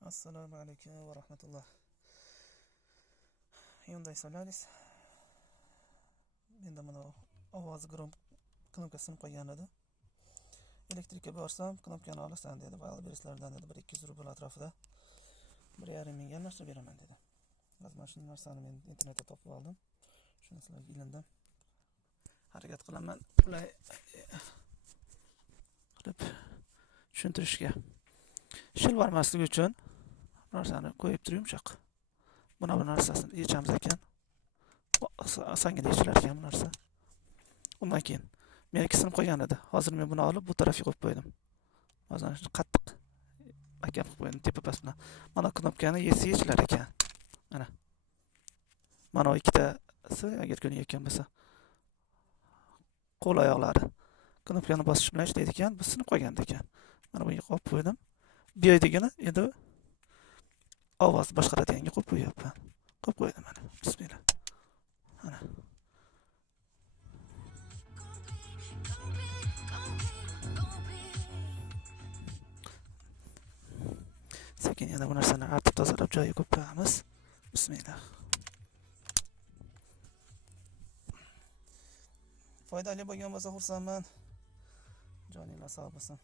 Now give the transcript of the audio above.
Assalomu alaykum va rahmatulloh. Hyundai Solaris. Menda mana ovoz grom knopkasini qo'ygan edi. Elektrikka borsam, knopkani olasan dedi. Vali berislardan dedi 1-200 rubl atrofida. 1,5 mingga narsa beraman dedi. Mana shu narsani men internetda topib oldim. Shuni sizlarga ilindim. Harakat qilaman qulay qilib tushuntirishga. Shil varmasligi uchun narsani qo'yib turib yumshoq. Buna bir narsasini yechamiz ekan. Sangida yechilar ekan bu narsa. Undan keyin men ikisini qo'ygan edi. Hozir men buni olib bu tarafga qo'yib qo'ydim. Hozir shuni qattiq akam qilib qo'ydim tepa pas bilan. Mana knopkani yechilar ekan. Mana o ikkitasi agar ko'nayotgan bo'lsa qo'l oyoqlari knopkani bosish bilan ishlaydi ekan. Biz sinib qolgan ekan. Mana bunga qo'yib qo'ydim. Bu yerdigina endi ovoz boshqaradiganga qo'yib qo'yapman. Qo'yib qo'ydim mana. Bismillah. Mana. Sekin yana bu narsani artib tozalab joyiga qo'yib qo'yamiz. Bismillah. Foydali bo'lgan bo'lsa xursandman. Joninglar sog' bo'lsin.